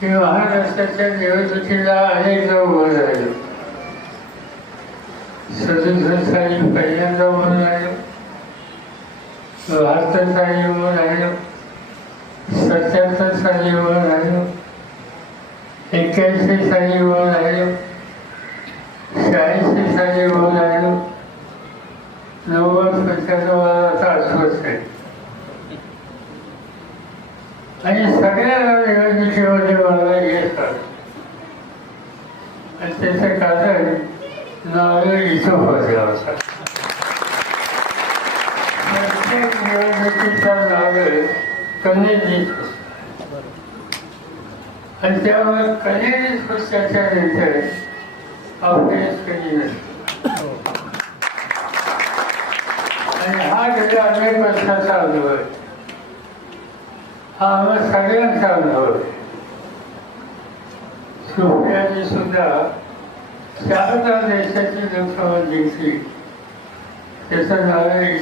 की महाराष्ट्राच्या निवडणुकीला अनेक उभं राहिलो सदुसष्ट साली पहिल्यांदा उभं राहिलो बहात्तर साली उभं राहिलो सत्याहत्तर साली उभं राहिलो एक्क्याऐंशी साली उभं राहिलो शहाऐंशी साली उभं राहिलो नव्वद पंच्याण्णव आता आठवड आहे आणि सगळ्या निवडणुकीमध्ये शिवाजी महाराज आलं आणि त्याचं कारण नाव इथं होता प्रत्येक निवडणुकीचा आणि त्यामुळे कनेरी पक्षाच्या नेते अपयश कधी नसतो आणि हा गेल्या अनेक वर्षाचा अनुभव आहे. हा आम्हाला सगळ्यांचा अनुभव आहे सुद्धा चारदा देशाची लोकसभा जिंकली. त्याचं नाव आहे